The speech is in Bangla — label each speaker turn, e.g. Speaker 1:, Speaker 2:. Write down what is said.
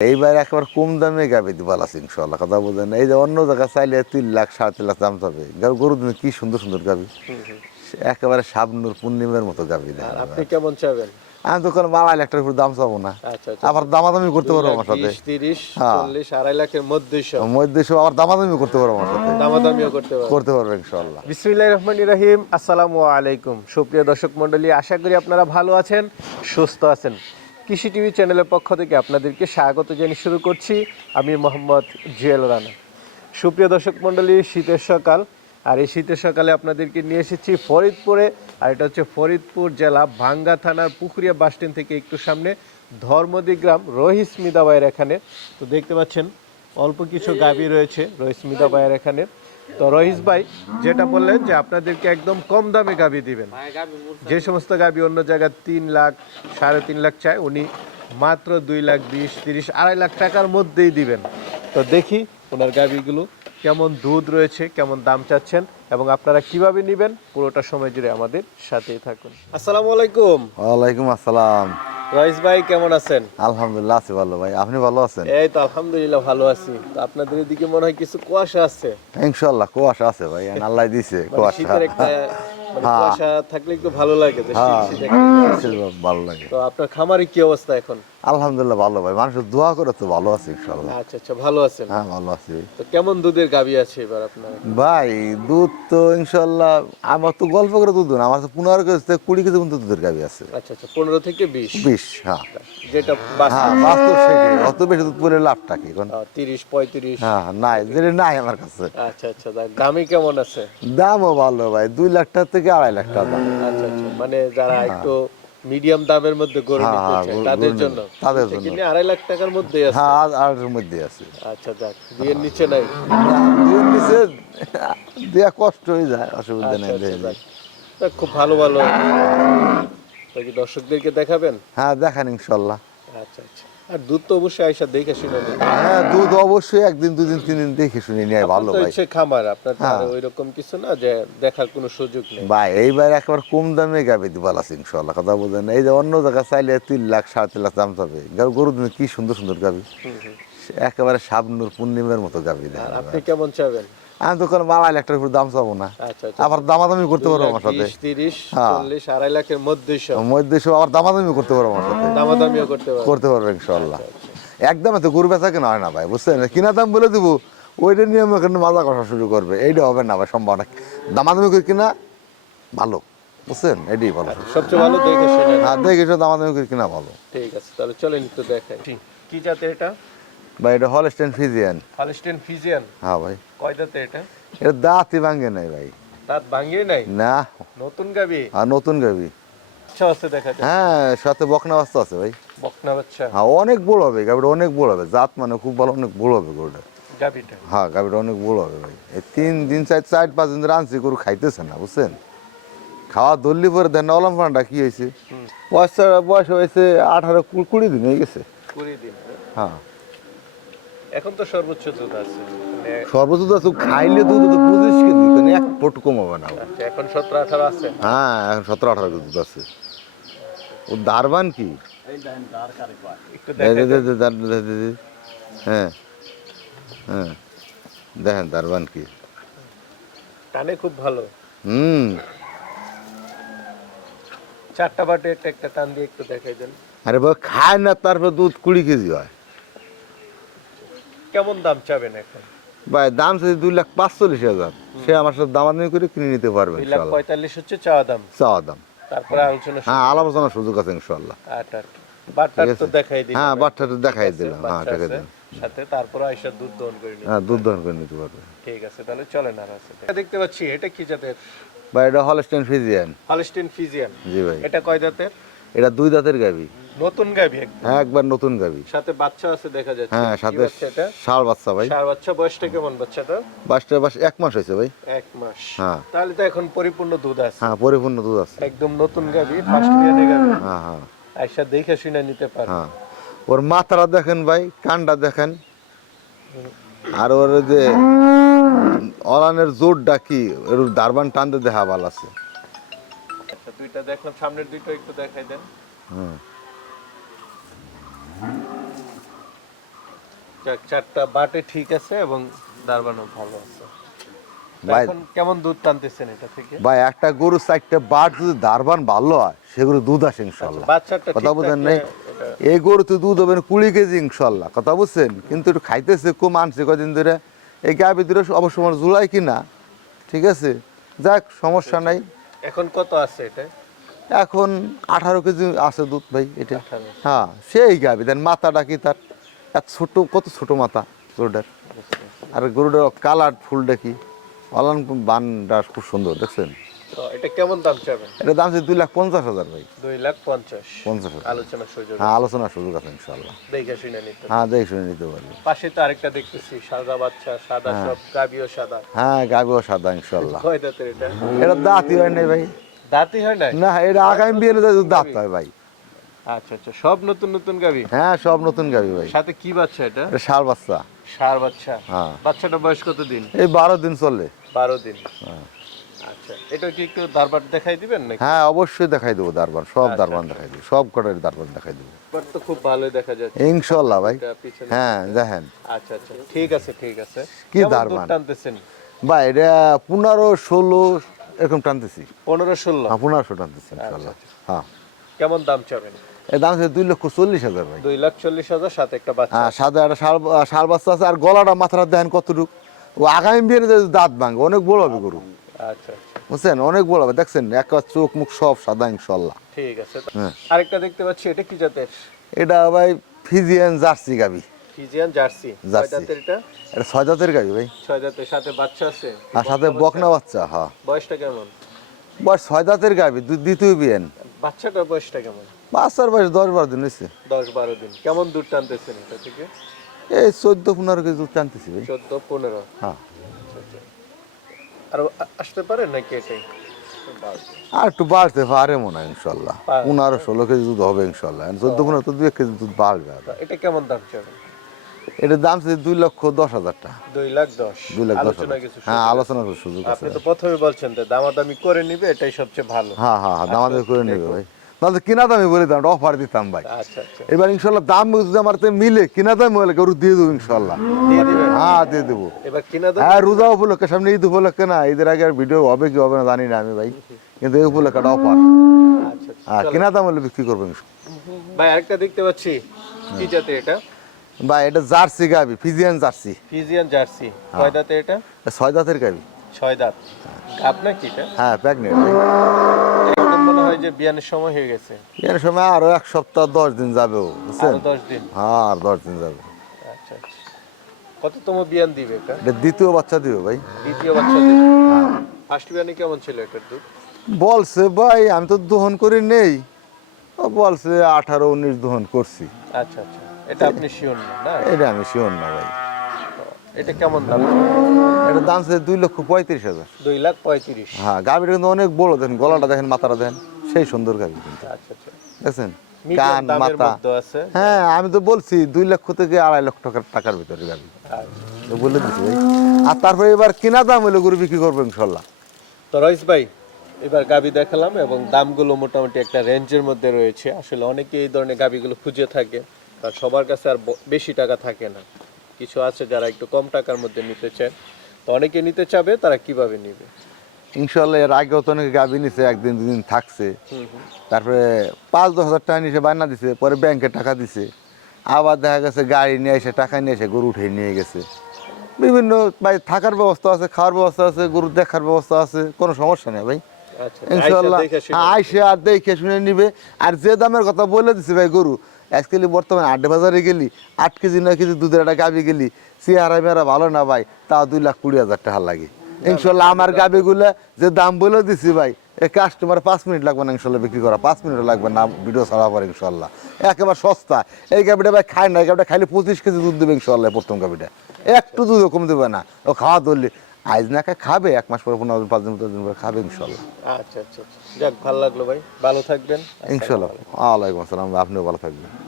Speaker 1: এইবার একবার কম দামে গাবি দিবাল আছে ইনশাল্লাহ কথা বলছেন এই যে অন্য জায়গায় চাইলে তিন লাখ সাড়ে তিন লাখ দাম যাবে। গরু দিন কি সুন্দর সুন্দর গাবি। একেবারে শাবনুর পূর্ণিমার মতো গাবি
Speaker 2: আপনি কেমন চাবেন?
Speaker 1: আমি তো কোনো আড়াই লাখ টাকার উপর দাম চাবো না।
Speaker 2: আচ্ছা আচ্ছা।
Speaker 1: আবার দামাদামি করতে পারব আমার সাথে। হ্যাঁ।
Speaker 2: আড়াই লাখের
Speaker 1: মধ্যে সব। আবার দামাদামি করতে পারব আমার সাথে।
Speaker 2: দামাদামিও করতে
Speaker 1: পারব। ইনশাল্লাহ
Speaker 2: বিসমিল্লাহ রহমান রাহিম। আসসালামু আলাইকুম। সুপ্রিয় দর্শক মণ্ডলী আশা করি আপনারা ভালো আছেন সুস্থ আছেন। কৃষি টিভি চ্যানেলের পক্ষ থেকে আপনাদেরকে স্বাগত জানিয়ে শুরু করছি। আমি মোহাম্মদ জুয়েল রানা। সুপ্রিয় দর্শক মণ্ডলী, শীতের সকাল, আর এই শীতের সকালে আপনাদেরকে নিয়ে এসেছি ফরিদপুরে, আর এটা হচ্ছে ফরিদপুর জেলা ভাঙ্গা থানার পুকুরিয়া বাসস্ট্যান্ড থেকে একটু সামনে ধর্মদি গ্রাম, রহিস মিদাবাইয়ের এখানে। তো দেখতে পাচ্ছেন, অল্প কিছু গাবি রয়েছে রহিস মিদাবাইয়ের এখানে। তো রহিস ভাই যেটা বললেন যে আপনাদেরকে একদম কম দামে গাবি দিবেন। যে সমস্ত গাবি অন্য জায়গায় তিন লাখ সাড়ে তিন লাখ চায় উনি মাত্র দুই লাখ বিশ তিরিশ আড়াই লাখ টাকার মধ্যেই দিবেন। তো দেখি ওনার গাবিগুলো কেমন দুধ রয়েছে কেমন দাম চাচ্ছেন এবং আপনারা কীভাবে নেবেন পুরোটা সময় জুড়ে আমাদের সাথেই থাকুন। আসসালামু আলাইকুম।
Speaker 1: ওয়ালাইকুম আসসালাম।
Speaker 2: রহিস ভাই কেমন আছেন?
Speaker 1: আলহামদুলিল্লাহ আছি ভালো ভাই। আপনি ভালো আছেন?
Speaker 2: এই তো আলহামদুলিল্লাহ ভালো আছি। তো আপনাদের এদিকে মনে হয় কিছু কুয়াশা আছে?
Speaker 1: ইনশাল্লাহ কুয়াশা আছে ভাই আল্লাহ দিছে
Speaker 2: মানে
Speaker 1: কুয়াশা।
Speaker 2: শীতের একটা মানে
Speaker 1: হ্যাঁ।
Speaker 2: কুয়াশা থাকলে একটু ভালো লাগে যে শীত
Speaker 1: হ্যাঁ।
Speaker 2: শীত
Speaker 1: ভালো লাগে।
Speaker 2: তো আপনার খামারে কি অবস্থা এখন?
Speaker 1: আলহামদুলিল্লাহ ভালো ভাই। মানুষের দোয়া করে তো ভালো আছে
Speaker 2: আচ্ছা আচ্ছা ভালো আছেন।
Speaker 1: হ্যাঁ ভালো আছি।
Speaker 2: তো কেমন দুধের গাবি আছে এবার আপনার?
Speaker 1: ভাই দুধ তো ইনশাল্লাহ আমার তো গল্প করে দুধ না আমার তো পনেরো কেজি থেকে কুড়ি কেজি পর্যন্ত দুধের গাবি আছে।
Speaker 2: আচ্ছা আচ্ছা পনেরো থেকে বিশ।
Speaker 1: বিশ হ্যাঁ।
Speaker 2: যেটা
Speaker 1: হ্যাঁ বাস্তব সেটাই অত বেশি দুধ পরে লাভটা কি এখন?
Speaker 2: তিরিশ পঁয়ত্রিশ।
Speaker 1: হ্যাঁ নাই যেটা নাই আমার কাছে।
Speaker 2: আচ্ছা আচ্ছা দামি কেমন আছে?
Speaker 1: দামও ভালো ভাই দুই লাখ টাকা থেকে আড়াই লাখ টাকা। দাম
Speaker 2: আচ্ছা আচ্ছা মানে যারা একটু মিডিয়াম দামের মধ্যে গরু
Speaker 1: হ্যাঁ,
Speaker 2: নিতে তাদের জন্য।
Speaker 1: তাদের জন্য।
Speaker 2: কিনে আড়াই লাখ টাকার মধ্যে আছে?
Speaker 1: হ্যাঁ আর আড়াইটার মধ্যে আছে।
Speaker 2: আচ্ছা যাক বিয়ের নিচে নাই।
Speaker 1: বিয়ের নিচে দেয়া কষ্ট হয়ে যায় অসুবিধা
Speaker 2: আচ্ছা
Speaker 1: নেই।
Speaker 2: আচ্ছা। তা খুব ভালো ভালো। তাই কি দর্শকদেরকে দেখাবেন?
Speaker 1: হ্যাঁ দেখান ইনশাল্লাহ।
Speaker 2: আচ্ছা আচ্ছা। আর দুধ তো অবশ্যই আইসা দেখে শুনে
Speaker 1: হ্যাঁ দুধ অবশ্যই একদিন দুদিন তিন দিন দেখে শুনে নিয়ে ভালো ভাই।
Speaker 2: হচ্ছে খামার আপনার
Speaker 1: হ্যাঁ।
Speaker 2: আর ওইরকম কিছু না যে দেখার কোনো সুযোগ নেই।
Speaker 1: ভাই এইবার একবার কম দামে গাবি দিবাল আছে ইনশাল্লাহ কথা বলছেন এই যে অন্য জায়গায় চাইলে তিন লাখ সাড়ে তিন লাখ দাম যাবে। গরু- গরু দিন কি সুন্দর সুন্দর গাবি। একেবারে শাবনুর পূর্ণিমার মতো গাবি
Speaker 2: আপনি কেমন চাবেন?
Speaker 1: আমি তো কোনো আড়াই লাখ টাকার উপর দাম চাবো না।
Speaker 2: আচ্ছা আচ্ছা।
Speaker 1: আবার দামাদামি করতে পারব আমার সাথে।
Speaker 2: তিরিশ
Speaker 1: হ্যাঁ।
Speaker 2: চল্লিশ আড়াই লাখের মধ্যেই সব।
Speaker 1: মধ্যে সব আবার দামাদামি করতে পারব আমার সাথে।
Speaker 2: দামাদামিও করতে পারবেন
Speaker 1: করতে পারব ইনশাল্লাহ একদম এত গরু বেচা কেনা হয় না ভাই বুঝছেন? কিনা দাম বলে দেবো ওইটা নিয়ে আমি ওখানে মাজা কষা শুরু করবে। এইটা হবে না ভাই সম্ভাবনা। দামাদামি করে কিনা ভালো বুঝছেন? এটাই ভালো।
Speaker 2: সবচেয়ে ভালো দেখে শুনে
Speaker 1: হ্যাঁ দেখে এসব দামাদামি করে কিনা ভালো।
Speaker 2: ঠিক আছে তাহলে চলেন একটু দেখাই। কি জাতের এটা?
Speaker 1: ভাই এটা হলস্টেন ফিজিয়ান
Speaker 2: হলস্টেন ফিজিয়ান
Speaker 1: হ্যাঁ ভাই।
Speaker 2: কয় এটা?
Speaker 1: এটা দাঁতই ভাঙ্গে নাই ভাই।
Speaker 2: দাঁত ভাঙিয়ে নাই?
Speaker 1: না।
Speaker 2: নতুন গাবি?
Speaker 1: আর নতুন গাবি। হ্যাঁ সাথে বকনা বাস্তা আছে ভাই।
Speaker 2: বকনা বাচ্চা।
Speaker 1: হ্যাঁ অনেক বড় হবে গাবিটা অনেক বড় হবে। জাত মানে খুব ভালো অনেক বড় হবে গরুটা।
Speaker 2: গাবিটা?
Speaker 1: হ্যাঁ গাবিটা অনেক বড় হবে ভাই। এই তিন দিন চার চার পাঁচ দিন আনছি গরু খাইতেছে না বুঝছেন? খাওয়া ধরলি পরে দেন অলম পানটা কি হয়েছে? বয়স বয়স হয়েছে আঠারো কুড়ি দিন হয়ে গেছে।
Speaker 2: কুড়ি দিন।
Speaker 1: হ্যাঁ।
Speaker 2: এখন তো সর্বোচ্চ দুধ আছে। মানে
Speaker 1: সর্বোচ্চ তো আছে, খাইলে দুধ তো পঁচিশ কেজি মানে এক ফুট কম হবে না।
Speaker 2: আচ্ছা, এখন সতেরো আঠারো আছে?
Speaker 1: হ্যাঁ এখন সতেরো আঠারো কেজি দুধ আছে। ও দারবান কি? হ্যাঁ হ্যাঁ। দেখেন দারবান কি।
Speaker 2: টানে খুব ভালো।
Speaker 1: হুম।
Speaker 2: চারটা বাটে একটা একটা টান দিয়ে একটু দেখাই দেন।
Speaker 1: আরে বাবা খায় না তারপর দুধ কুড়ি কেজি হয়।
Speaker 2: কেমন দাম চাবেন এখন?
Speaker 1: ভাই দাম যদি দুই লাখ পাঁচচল্লিশ হাজার। সে আমার সাথে দামাদামি করে কিনে নিতে পারবে
Speaker 2: দুই লাখ পঁয়তাল্লিশ হচ্ছে চাওয়া দাম।
Speaker 1: চাওয়া দাম।
Speaker 2: তারপরে আলোচনা
Speaker 1: হ্যাঁ আলোচনার সুযোগ আছে ইনশাল্লাহ
Speaker 2: আট আট বাটটার
Speaker 1: ঠিক
Speaker 2: তো দেখাই
Speaker 1: হ্যাঁ বাচ্চাটা দেখাই দিলাম। হ্যাঁ দিলাম।
Speaker 2: সাথে তারপরে আইসা দুধ দহন করে নিন
Speaker 1: হ্যাঁ দুধ দহন করে নিতে পারবে।
Speaker 2: ঠিক আছে তাহলে চলেন আর আছে। এটা দেখতে পাচ্ছি এটা কি জাতের?
Speaker 1: ভাই এটা হলস্টেন ফিজিয়ান।
Speaker 2: Holstein Friesian.
Speaker 1: জি ভাই।
Speaker 2: এটা কয় জাতের
Speaker 1: এটা দুই দাঁতের গাবি
Speaker 2: নতুন একদম।
Speaker 1: হ্যাঁ একবার নতুন গাবি।
Speaker 2: সাথে বাচ্চা আছে দেখা যাচ্ছে।
Speaker 1: হ্যাঁ সাথে
Speaker 2: বাচ্চা
Speaker 1: ষাঁড় বাচ্চা ভাই।
Speaker 2: চার বাচ্চা বয়সটা কেমন বাচ্চাটা?
Speaker 1: বাসটা বাস এক মাস হয়েছে ভাই।
Speaker 2: এক মাস।
Speaker 1: হ্যাঁ।
Speaker 2: তাহলে তো এখন পরিপূর্ণ দুধ আছে।
Speaker 1: হ্যাঁ পরিপূর্ণ দুধ আছে।
Speaker 2: একদম নতুন গাভী ফার্স্ট বিয়ানে গাভী
Speaker 1: হ্যাঁ হ্যাঁ।
Speaker 2: আইসা দেখে শুনে নিতে পারবে
Speaker 1: হ্যাঁ। ওর মাথাটা দেখেন ভাই কানটা দেখেন। আর ওর যে অলানের জোরটা কি ওর দারবান টানতে দেখা ভালো আছে।
Speaker 2: আচ্ছা দুইটা দেখলাম সামনের দুইটা একটু দেখাই দেন।
Speaker 1: হুম
Speaker 2: চারটা বাটে ঠিক আছে এবং দারবানও ভালো আছে। এখন কেমন দুধ টানতেছেন এটা থেকে?
Speaker 1: ভাই একটা গরু চারটে বাট যদি দারবান ভালো হয় সেগুলো দুধ আসে ইনশাল্লাহ কথা বুঝেন নাই? এই গরু তো দুধ কুড়ি কেজি ইনশাল্লাহ কথা বুঝছেন? কিন্তু একটু খাইতেছে কম আনছে কদিন ধরে। এই গাভি ধরে অবশ্য আমার জুলাই কিনা ঠিক আছে? যাক সমস্যা নাই।
Speaker 2: এখন কত আছে এটা?
Speaker 1: এখন আঠারো কেজি আছে দুধ ভাই এটা। হ্যাঁ সেই গাভি দেন মাথাটা কি তার? এত ছোট কত ছোট মাথা গরুটার। আর গরুটার কালার ফুলটা কি অলান বানটা খুব সুন্দর দেখছেন?
Speaker 2: এটা কেমন দাম চাবেন?
Speaker 1: এটা দাম দুই লাখ পঞ্চাশ হাজার ভাই।
Speaker 2: দুই লাখ পঞ্চাশ।
Speaker 1: পঞ্চাশ
Speaker 2: আলোচনা সুযোগ।
Speaker 1: হ্যাঁ আলোচনার সুযোগ আছে ইনশাল্লাহ
Speaker 2: দেখে শুনে নিতে
Speaker 1: হ্যাঁ দেখে শুনে নিতে পারবে।
Speaker 2: পাশে তো আরেকটা দেখতেছি সাদা বাচ্চা সাদা সব গাবিও সাদা।
Speaker 1: হ্যাঁ গাবিও সাদা ইনশাল্লাহ
Speaker 2: কয় দাঁতের এটা?
Speaker 1: এটা দাঁতই হয় নাই ভাই।
Speaker 2: দাঁতই হয় না
Speaker 1: না এটা আগামী বিয়ে দাঁত হয় ভাই।
Speaker 2: আচ্ছা আচ্ছা সব নতুন নতুন গাবি?
Speaker 1: হ্যাঁ সব নতুন গাবি ভাই।
Speaker 2: সাথে কি বাচ্চা এটা?
Speaker 1: এটা ষাট বাচ্চা।
Speaker 2: সার বাচ্চা।
Speaker 1: হ্যাঁ।
Speaker 2: বাচ্চাটা বয়স কত দিন
Speaker 1: এই বারো দিন চললে
Speaker 2: বারো দিন।
Speaker 1: হ্যাঁ।
Speaker 2: আচ্ছা এটা কি একটু দারবার দেখাই দিবেন নাকি?
Speaker 1: হ্যাঁ অবশ্যই দেখাই দেবো দারবান সব দারবান দেখাই দেবো সব কটার দারবান দেখাই দেবো।
Speaker 2: দারবার তো খুব ভালোই দেখা যাচ্ছে।
Speaker 1: ভাই। হ্যাঁ দেখেন।
Speaker 2: আচ্ছা আচ্ছা ঠিক আছে ঠিক আছে।
Speaker 1: কি দারবান?
Speaker 2: টানতেছেন?
Speaker 1: ভাই এটা পনেরো ষোলো এরকম টানতেছি।
Speaker 2: পনেরো ষোলো।
Speaker 1: হ্যাঁ পনেরোশো টানতেছি ইনশাল্লাহ হ্যাঁ।
Speaker 2: কেমন দাম চাবেন?
Speaker 1: এর দাম হচ্ছে দুই লক্ষ চল্লিশ হাজার ভাই।
Speaker 2: দুই লাখ চল্লিশ হাজার সাথে একটা বাচ্চা।
Speaker 1: হ্যাঁ সাদা একটা শাল শাল বাচ্চা আছে আর গলাটা মাথাটা দেখেন কতটুকু। ও আগামী বিয়ে দাঁত ভাঙবে অনেক বড় হবে গরু।
Speaker 2: আচ্ছা আচ্ছা।
Speaker 1: বুঝছেন? অনেক বড় হবে দেখছেন? একবার চোখ মুখ সব সাদা ইনশাল্লাহ।
Speaker 2: ঠিক আছে
Speaker 1: হ্যাঁ।
Speaker 2: আরেকটা দেখতে পাচ্ছি এটা কি জাতের?
Speaker 1: এটা ভাই ফিজিয়ান জার্সি গাবি।
Speaker 2: Friesian Jersey.
Speaker 1: জার্সি।
Speaker 2: এটা?
Speaker 1: এটা ছয় জাতের গাবি ভাই।
Speaker 2: ছয় দাঁতের সাথে বাচ্চা আছে?
Speaker 1: আর সাথে বকনা বাচ্চা? হ্যাঁ।
Speaker 2: বয়সটা কেমন?
Speaker 1: বয়স ছয় দাঁতের গাবি দ্বিতীয় বিয়েন।
Speaker 2: বাচ্চাটার বয়সটা কেমন?
Speaker 1: বাচ্চার বয়স দশ বারো দিন হয়েছে।
Speaker 2: দশ বারো দিন। কেমন দুধ টানতেছেন এটা থেকে?
Speaker 1: এই চোদ্দ পনেরো কেজি দুধ টানতেছি ভাই।
Speaker 2: চোদ্দ পনেরো?
Speaker 1: হ্যাঁ।
Speaker 2: আর আসতে পারেন নাকি এটাই?
Speaker 1: আর একটু বাড়তে পারে মনে হয় ইনশাল্লাহ। পনেরো ষোলো কেজি দুধ হবে ইনশাল্লাহ। চোদ্দ পনেরো তো দু এক কেজি দুধ বাড়বে
Speaker 2: এটা কেমন দাম চাবেন
Speaker 1: এটার দাম ছিল দুই লক্ষ দশ হাজার টাকা।
Speaker 2: দুই লাখ দশ।
Speaker 1: দুই লাখ দশ হ্যাঁ আলোচনা করার সুযোগ আছে।
Speaker 2: আপনি তো প্রথমে বলছেন যে দামাদামি করে নিবে এটাই সবচেয়ে ভালো।
Speaker 1: হ্যাঁ হ্যাঁ হ্যাঁ দামাদামি করে নেবে ভাই। তাহলে কিনা দামে বলে দাম অফার দিতাম ভাই।
Speaker 2: আচ্ছা আচ্ছা।
Speaker 1: এবার ইনশাল্লাহ দাম যদি আমার মিলে কিনা দাম হলে গরু দিয়ে দেবো ইনশাল্লাহ। হ্যাঁ দিয়ে দেবো।
Speaker 2: এবার কিনা দাম
Speaker 1: হ্যাঁ রোজা উপলক্ষে সামনে ঈদ উপলক্ষে না ঈদের আগে আর ভিডিও হবে কি হবে না জানি না আমি ভাই। কিন্তু এই উপলক্ষে অফার
Speaker 2: আচ্ছা আচ্ছা।
Speaker 1: হ্যাঁ কিনা দাম হলে বিক্রি করব
Speaker 2: ভাই আরেকটা দেখতে পাচ্ছি। কি জাতের এটা?
Speaker 1: ভাই এটা জার্সি গাবি ফিজিয়ান জার্সি।
Speaker 2: Friesian jersey. কয় দাঁতে এটা?
Speaker 1: এটা ছয় দাঁতের গাবি।
Speaker 2: ছয় দাঁত। গাব নাকি এটা?
Speaker 1: হ্যাঁ প্রেগনেন্ট।
Speaker 2: মনে হয় যে বিয়ানের সময় হয়ে গেছে।
Speaker 1: এর সময় আরও এক সপ্তাহ দশ দিন যাবে বুঝছেন?
Speaker 2: আরও দশ দিন?
Speaker 1: হ্যাঁ আর দশ দিন যাবে।
Speaker 2: আচ্ছা আচ্ছা। কততম বিয়ান দিবে এটা?
Speaker 1: এটা দ্বিতীয় বাচ্চা দিবে ভাই।
Speaker 2: দ্বিতীয় বাচ্চা দিবে। ফার্স্ট বিয়ানে কেমন ছিল এটার দুধ?
Speaker 1: বলছে ভাই আমি তো দহন করি নেই। ও বলছে আঠারো উনিশ দহন করছি।
Speaker 2: আচ্ছা আচ্ছা। এটা আপনি শিওর না
Speaker 1: এটা আমি শিওর না ভাই।
Speaker 2: এটা কেমন দাম?
Speaker 1: এটা দাম ছিল দুই লক্ষ পঁয়ত্রিশ হাজার।
Speaker 2: দুই লাখ পঁয়ত্রিশ।
Speaker 1: হ্যাঁ গাভীটা কিন্তু অনেক বড় দেখেন গলাটা দেখেন মাথাটা দেখেন সেই সুন্দর গাভী কিন্তু।
Speaker 2: আচ্ছা আচ্ছা
Speaker 1: দেখছেন? কান মাথা। হ্যাঁ আমি তো বলছি দুই লক্ষ থেকে আড়াই লক্ষ টাকার টাকার ভিতরে গাভী।
Speaker 2: আচ্ছা।
Speaker 1: বলে দিছি ভাই। আর তারপরে এবার কেনা দাম হলে গরু বিক্রি করব ইনশাল্লাহ।
Speaker 2: তো রইস ভাই এবার গাবি দেখালাম এবং দামগুলো মোটামুটি একটা রেঞ্জের মধ্যে রয়েছে। আসলে অনেকে এই ধরনের গাবিগুলো খুঁজে থাকে। আর সবার কাছে আর বেশি টাকা থাকে না। কিছু আছে যারা একটু কম টাকার মধ্যে নিতে চায়। তো অনেকে নিতে চাবে তারা কীভাবে নিবে?
Speaker 1: ইনশাল্লাহ এর আগেও তো অনেকে গাভী নিছে একদিন দুদিন থাকছে। তারপরে পাঁচ দশ হাজার টাকা নিয়ে বান্না দিছে পরে ব্যাংকে টাকা দিছে। আবার দেখা গেছে গাড়ি নিয়ে এসে টাকা নিয়ে এসে গরু উঠে নিয়ে গেছে। বিভিন্ন ভাই থাকার ব্যবস্থা আছে খাওয়ার ব্যবস্থা আছে গরু দেখার ব্যবস্থা আছে কোনো সমস্যা নেই ভাই।
Speaker 2: আচ্ছা
Speaker 1: ইনশাল্লাহ
Speaker 2: আইসা
Speaker 1: আইসে আর দেখে শুনে নিবে। আর যে দামের কথা বলে দিছে ভাই গরু আজকাল বর্তমানে আট বাজারে গেলি, আট কেজি, নয় কেজি দুধের একটা গাবি গেলি। চেহারা মেয়ারা ভালো না ভাই, তাও দুই লাখ কুড়ি হাজার টাকা লাগে। ইনশাল্লাহ আমার গাবিগুলা যে দাম বলে দিছি ভাই এই কাস্টমার পাঁচ মিনিট লাগবে না ইনশাল্লাহ বিক্রি করা, পাঁচ মিনিট লাগবে না ভিডিও ছাড়া পরে ইনশাল্লাহ। একেবারে সস্তা। এই গাবিটা ভাই খায় না, এই গাবিটা খাইলে পঁচিশ কেজি দুধ দেবে ইনশাল্লাহ প্রথম গাবিটা। একটু দুধ কম দেবে না। ও খাওয়া ধরলে আজ না খাবে এক মাস পরে পনেরো দিন পাঁচ দিন দশ দিন পরে খাবে ইনশাল্লাহ
Speaker 2: আচ্ছা আচ্ছা আচ্ছা। যাক ভালো লাগল ভাই। ভালো থাকবেন।
Speaker 1: ইনশাল্লাহ ওয়ালাইকুম আসসালাম। আপনিও ভালো থাকবেন।